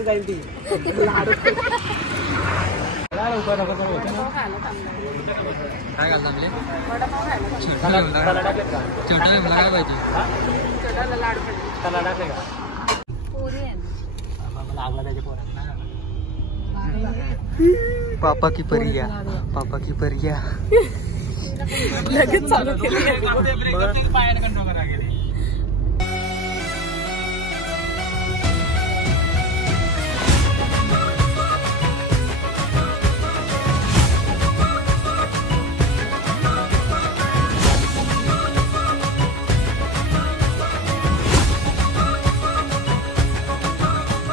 गोष्ट जाईल ती. काय घालता आपले छोटा मला काय पाहिजे लागला त्याच्या पोरांना. पापा की परिया पापा की परिया लगेच चालू केली.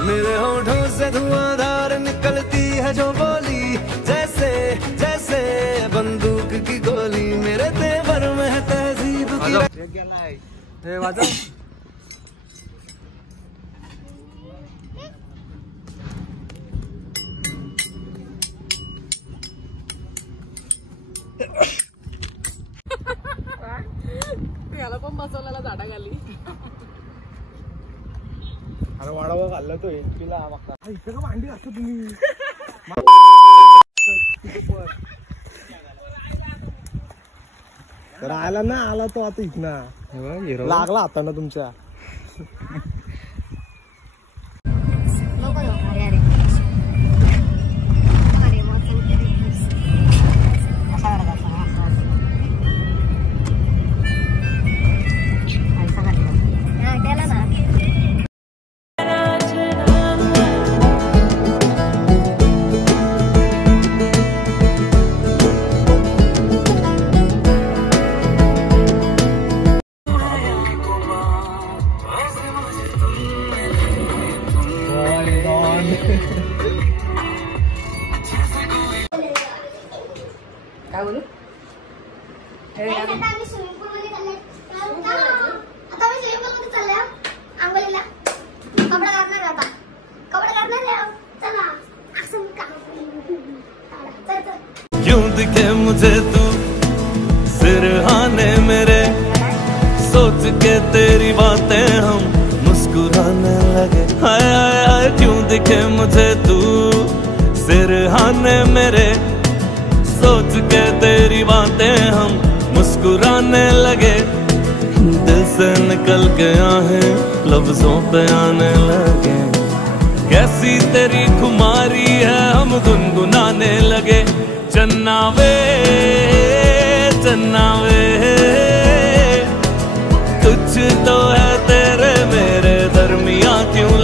मेरे होठों से धुआंधार निकलती है जो बोली, जैसे जैसे बंदूक की गोली, मेरे तेवर में है तहजीब की. त्याला पण बसवलेला झाडा खाली. अरे वाढावा घालला तो एचपीला मागता. इथं का भांडी असतो तुम्ही. राहायला ना आला तो आता इथना लागला आता ना तुमच्या. काय बोलू? आता मी स्विमिंग पूल मध्ये चालले. आता मी स्विमिंग पूल मध्ये चालले आंघोळीला. कपडा घालणार आता. कपडा घालणार आहे. चला असं का? चल चल. क्यों दिखे मुझे तू सिरहाने मेरे, सोच के तेरी बातें हम मुस्कुराने लगे. हाय हाय हाय क्यों दिखे मुझे तू सिरहाने मेरे, सोच के तेरी बातें हम मुस्कुराने लगे. दिल से निकल के आहें लफ्जों पे आने लगे. कैसी तेरी खुमारी है हम गुनगुनाने लगे. चन्ना वे कुछ तो है तेरे मेरे दरमिया क्यों.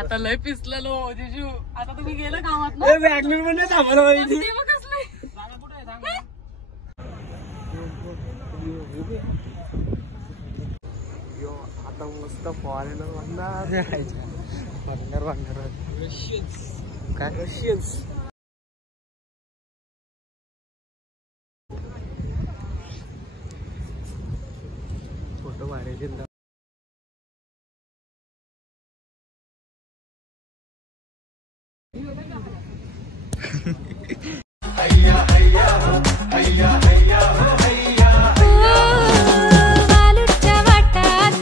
आता लय पिसलेलो जिजू. आता तुम्ही गेलं कामात ना. बॅगमेन पण थांबला आता मस्त फॉरेनर वागणार काय रशियन्स. फोटो मारायचे.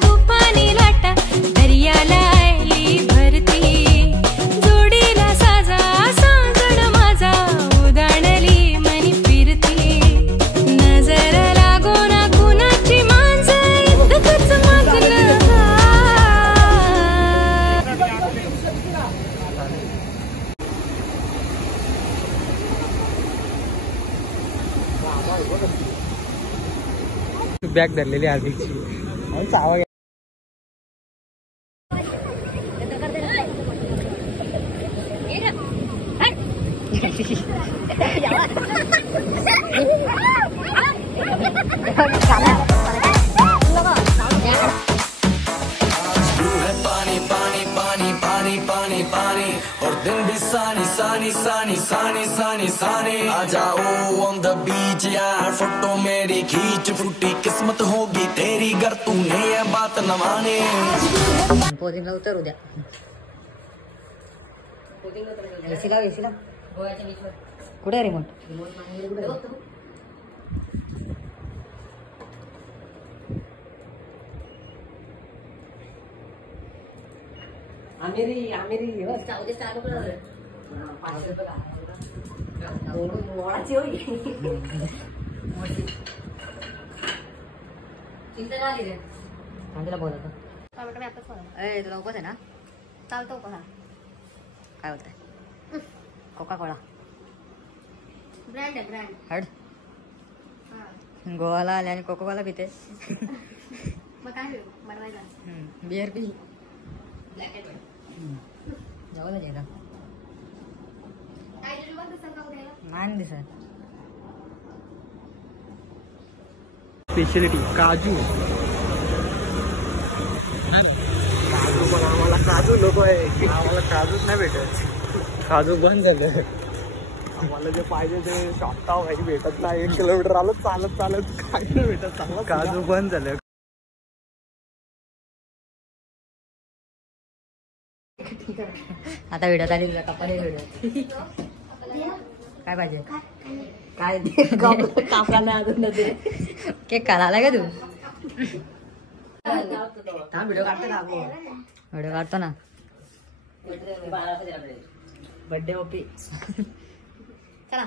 तुफानी लाटा दर्याला आली भरती, जोडीला साज बॅग धरलेली हार्दिकची. चावा पानी पानी पानी पानी पानी पानी और दिन भी सानी सानी सानी सानी सानी सानी आ जाओ ऑन द बीच यार फोटो मेरी खींच फूटी किस्मत होगी तेरी गर तूने ये बात न माने. पोजिंगला उतरू द्या. एसीला एसीला कुठे रिमोट? आमिरी आमिरी चांगला बोलत तुला उपवास आहे ना? चालतो उपवास. काय होत आहे? कोका कोला ब्रँड आहे ब्रँड. हड गोवाला आले आणि कोका कोला पिते. मग काय बनवायचं? बिअर पी जाऊ ना जेला मान दिसत. स्पेशलिटी काजू. काजू पण आम्हाला काजू नको आहे. आम्हाला काजूच नाही भेटत. काजू बंद झालं. आम्हाला जे पाहिजे ते शॉपटाव काही भेटत नाही. 1 किलोमीटर आलो चालत चालत काही नाही भेटत. चांगलं काजू बंद झालं. आता व्हिडिओ आली तुला कपाली व्हिडिओ काय पाहिजे? काय कापला अजून केक काढायला का तू? व्हिडिओ काढतो ना. व्हिडिओ काढतो ना. बर्थडे ओपी चला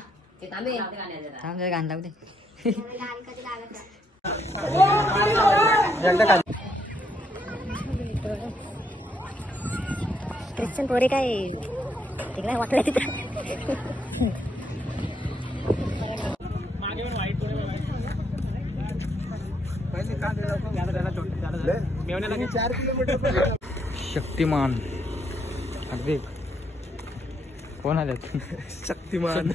गाणं लागू दे. ख्रिश्चन पोरे काय तिकडे वाटलं तिथं. शक्तिमान अगदी कोण आल्या? शक्तिमान.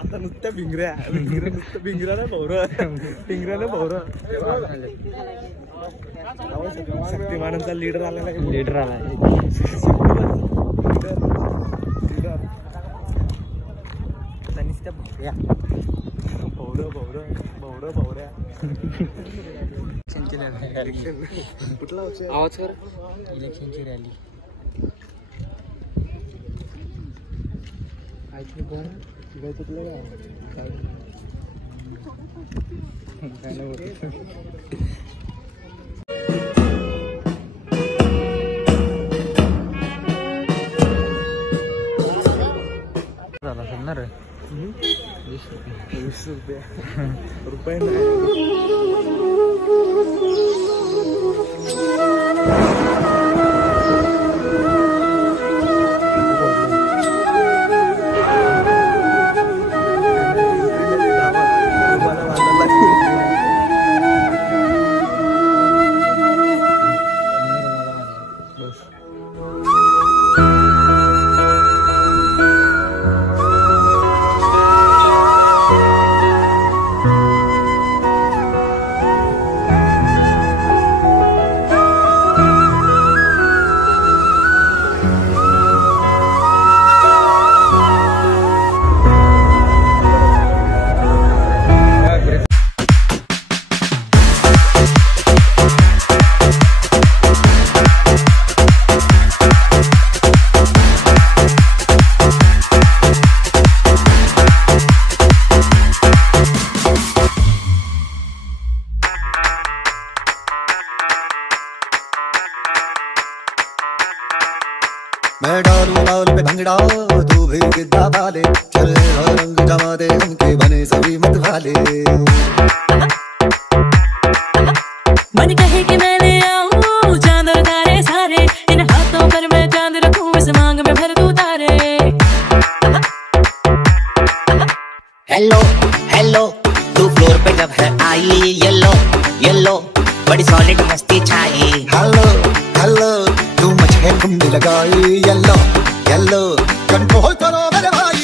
आता नुसत्या भिंगऱ्या नुसतं भिंगऱ्याला भोवरं भिंगऱ्याला भोवरं. शक्तिमानांचा लीडर आलेला आहे. लीडर आला. नुसत्या भोवऱ्या भोवरं भोवरं भोवरं भोवऱ्या. कुठला आवाज कर. इलेक्शनची रॅली. झाला असेल ना रे. 20 रुपये रुपये नाही. मैं डालूं बाल पे भंगड़ा तू भी गिद्दा वाले चल रंग जमा दे उनके बने सभी मत वाले मन कहे कि मैं ले आऊं चांद और तारे सारे इन हाथों पर मैं चांद रखूं इस मांग में भर दूं तारे हेलो हेलो तू फ्लोर पे जब है आई येलो येलो बड़ी सॉलिड मस्ती छाई। हेलो हेलो तू मुझे कुंडी लगाई येलो येलो कंट्रोल करो मेरे भाई।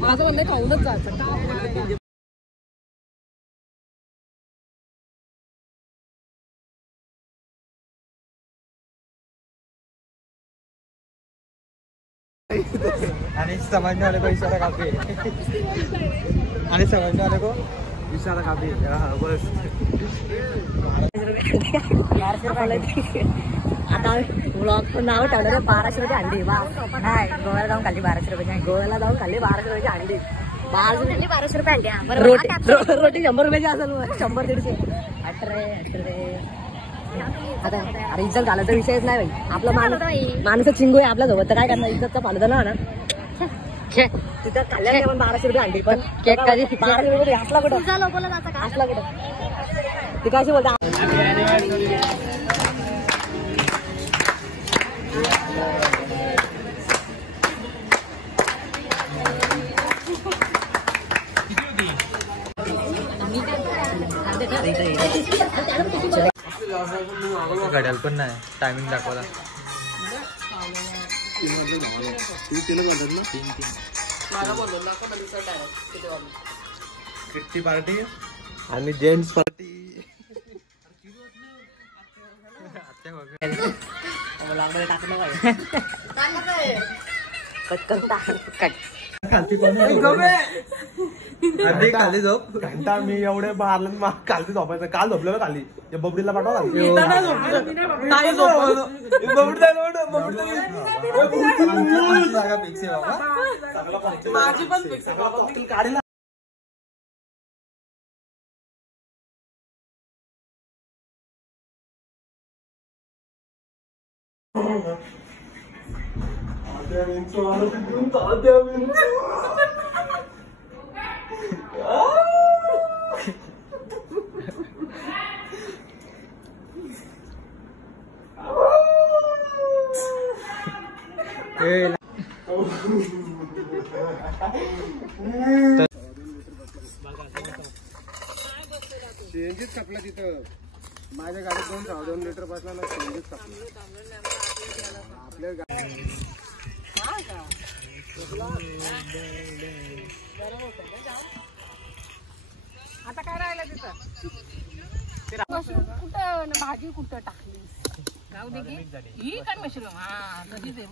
माझं म्हणणं खाऊनच जायचं। आणि समझने वाले को इशारा काफी है। आणि समझने वाले को इशारा काफी है। हाँ बस आता ब्लॉग नाव ठेवलं 1200 रुपये अंडी। नाही गोव्याला जाऊन खाल्ली 1200 रुपये, गोव्याला जाऊन खाल्ली 1200 रुपयाची अंडी। 1200 रुपये अंडी रोटी 100 रुपयाची असेल, 100-150। अठरे आता अरे इज्जत घालायचा विषयच नाही भाई। आपला माणूस चिंगू आहे आपल्या सोबत, तर काय करणार, इज्जतचा फालुदा ना तिथं खाल्ल्या पण 1200 रुपये अंडी। पण केक कधी 1200 रुपये असला कुठं, असला कुठं ती कशी बोलता। घड्याळ पण नाही, टायमिंग दाखवला। किट्टी पार्टी आणि जेंट्स पार्टी। खाली झोप घंटा मी एवढे मारलं खालती झोपायचं। काल झोपलेलं खाली, बबडीला पाठवा खाली। माझी पण फिक्स आहे। सीएनजीच कापला तिथं। माझ्या गाडीत 2 लिटर बसला ना, सीएनजीच कापला आपल्या गाडी। आता काय राहिलं तिथं? कुठं भाजी कुठं टाकली? जाऊ दे की ही काय मशरूम। हा कधीच आहे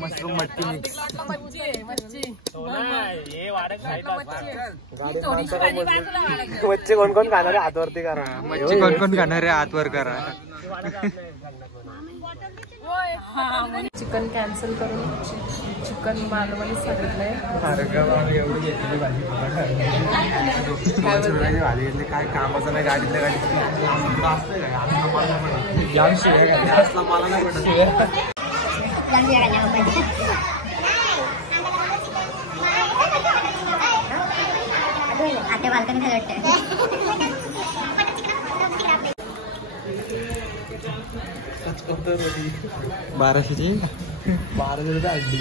मशरूम मटकी मच्छी कोण कोण खाणार आहे हातवरती करा। मच्छी कोण कोण खाणार आहे हातवर करा। चिकन कॅन्सल करून चिकन मालवणी सांगितलंय। काय कामाचं नाही, गाडीतल्या गाडीत मला नाही आता बाल्कनी वाटतं 1200ची 1200 रुपये अंडी।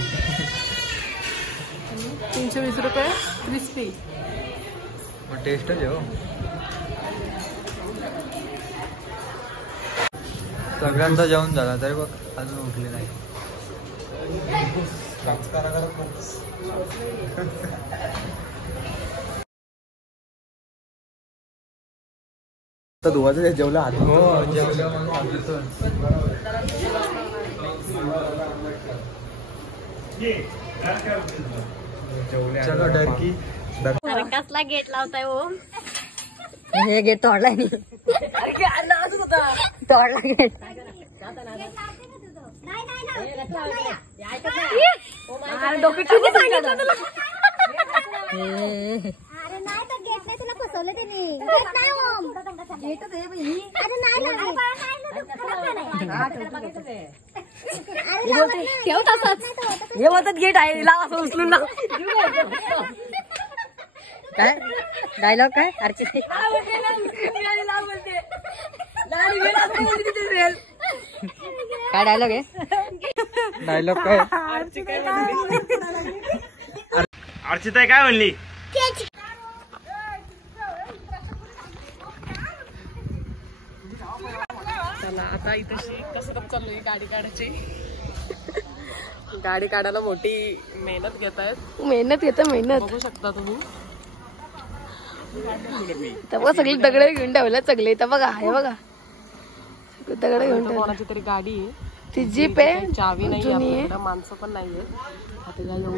320 रुपये क्रिस्पी। टेस्टच आहे हो। सगळ्यांचा जेवण झाला तरी बघ अजून उठले नाही। धुवाचं जेवलं हात। हो जेवलं चलो डरकी कसला गेट लावताय हो? हे गेट तोडलाय मी, तोडला गेट। अरे नाही तर गेट नाही, तुला फसवलं त्यांनी। हे बोलतात गेट आहे लाव असं उचलून ना काय डायलॉग काय अर्चित काय डायलॉग आहे डायलॉग काय अर्चिता काय म्हणली चला आता इथेशी कसरत चालू गाडी काढायची गाडी काढायला मोठी मेहनत घेत आहेत मेहनत बघू शकता तुम्ही बघा सगळी दगड घेऊन ठेवलं सगळे इथं बघा हे बघा दगड घेऊन कोणाची तरी गाडी आहे ती जीप आहे चावी नाही माणसं पण नाहीये आता या येऊ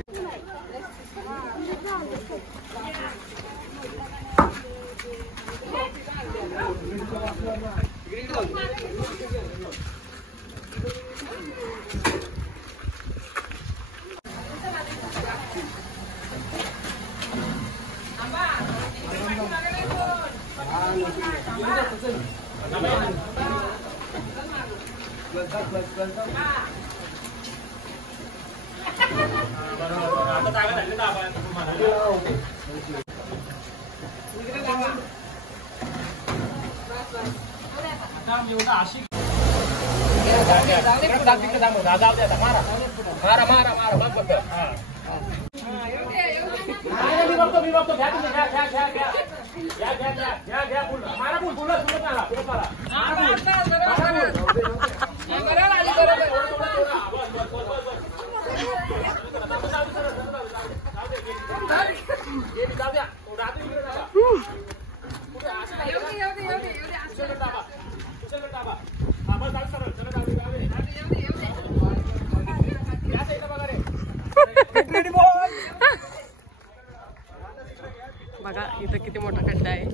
बघा इथं किती मोठा खड्डा आहे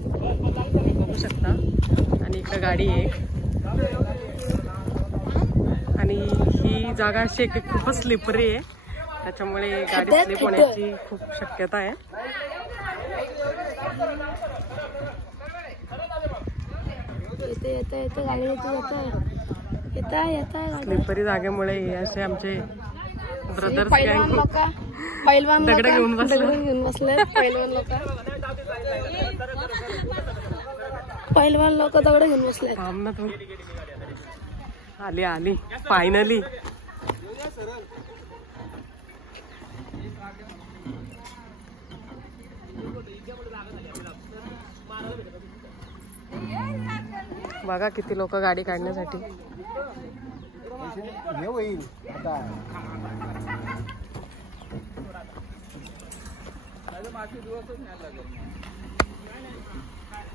बघू शकता आणि इकडे गाडी आहे आणि ही जागा अशी एक खूपच स्लिपरी आहे त्याच्यामुळे गाडी स्लिप होण्याची खूप शक्यता आहे स्लिपरी जागेमुळे हे असे आमचे ब्रदर्स पैलवान दगड घेऊन बसले पैलवान लोक दगड घेऊन बसले थांब ना तू आली आली फायनली बघा किती लोक गाडी काढण्यासाठी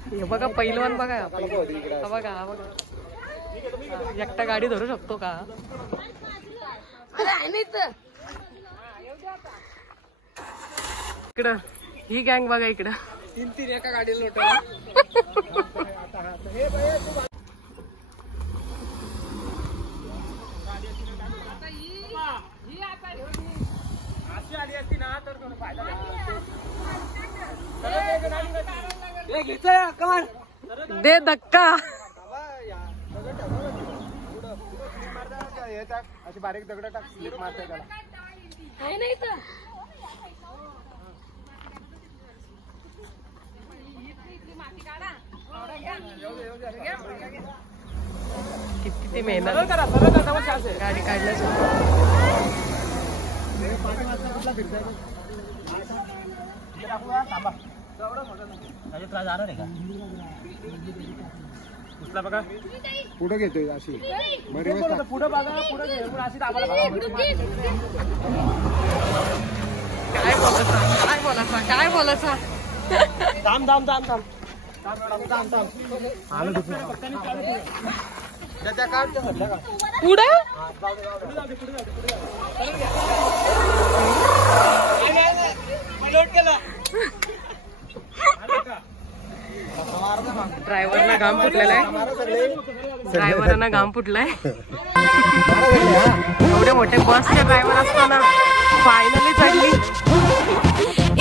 हे बघा पहिलवान बघा हा बघा हा बघा एकटा गाडी धरू शकतो का इकडं ही गँग बघा इकडं तीन एका गाडीला लोट दे धक्का अशी बारीक दगड टाक मारताय त्याला किती मेहनत गाडी काढण्यासाठी बघा पुढे घेतोय अशी पुढे बघा पुढे अशी काय बोलायचं थांब पुढे ड्रायव्हरला घाम फुटलेला आहे ड्रायव्हरांना घाम फुटलाय एवढे मोठे बसचे ड्रायव्हर असताना फायनली चढली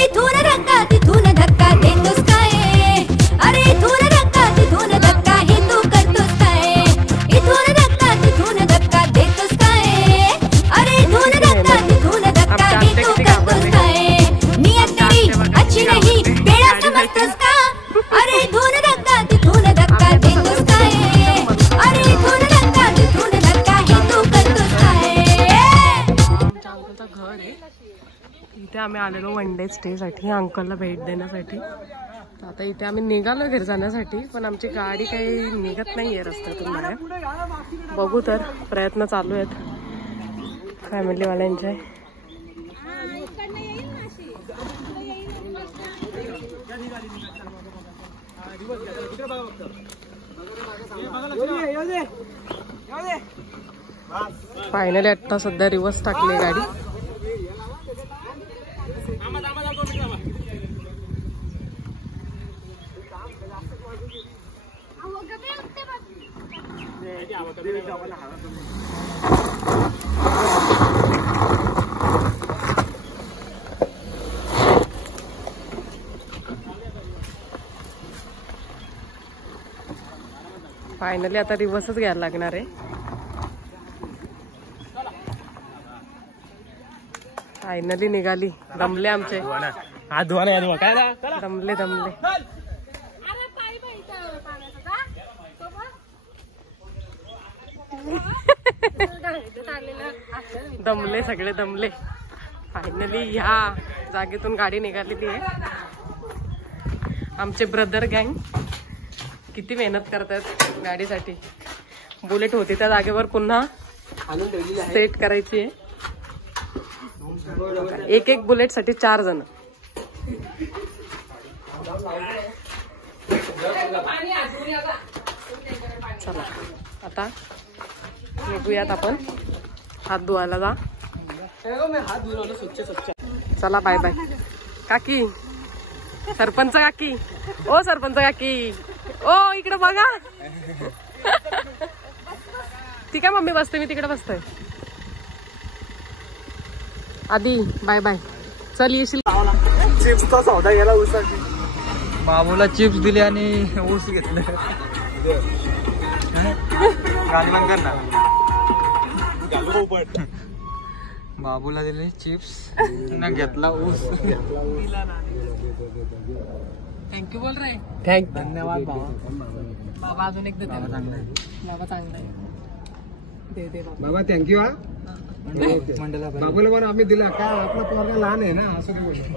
इथून धक्का तिथून धक्का देतोस काय अरे इथून धक्का तिथून धक्का आम्ही आलेलो वन डे स्टेसाठी अंकलला भेट देण्यासाठी. तर आता इथे आम्ही निघालो घरी जाण्यासाठी, पण आमची गाडी काही निघत नाहीये रस्त्यातून बाहेर. बघू तर, प्रयत्न चालू आहेत फॅमिलीवाल्यांचे. फायनली आता सध्या रिवर्स टाकली गाडी. फायनली आता रिवर्सच घ्यायला लागणार आहे. फायनली निघाली. दमले आमचे, दमले दमले. दमले सगळे दमले. फायनली ह्या जागेतून गाडी निघालेली आहे. आमचे ब्रदर गँग किती मेहनत करतात गाडीसाठी. बुलेट होती त्या जागेवर पुन्हा सेट करायची आहे. एक एक बुलेट साठी 4 जण. चला आता निघूयात आपण. हात धुवायला जा. चला बाय बाय. काकी, सरपंच काकी, ओ सरपंच काकी, ओ इकडे बघा. ठीक आहे मम्मी, बसते मी तिकडे बसतोय. आधी बाय बाय. चल येशील. चिप्सचा सौदा गेला ऊसाची. बाबूला चिप्स दिले आणि ऊस घेतलं. गाडी बंद कर ना. बाबूला दिले चिप्स ना घेतला ऊस. थँक्यू बोल रे. धन्यवाद बाबा. बाबा अजून एक देते. बाबा चांगला आहे. दे दे बाबा थँक्यू. हा बाबूला पण आम्ही दिला. काय आपला पोरगा लहान आहे ना, असं नाही बोलतो.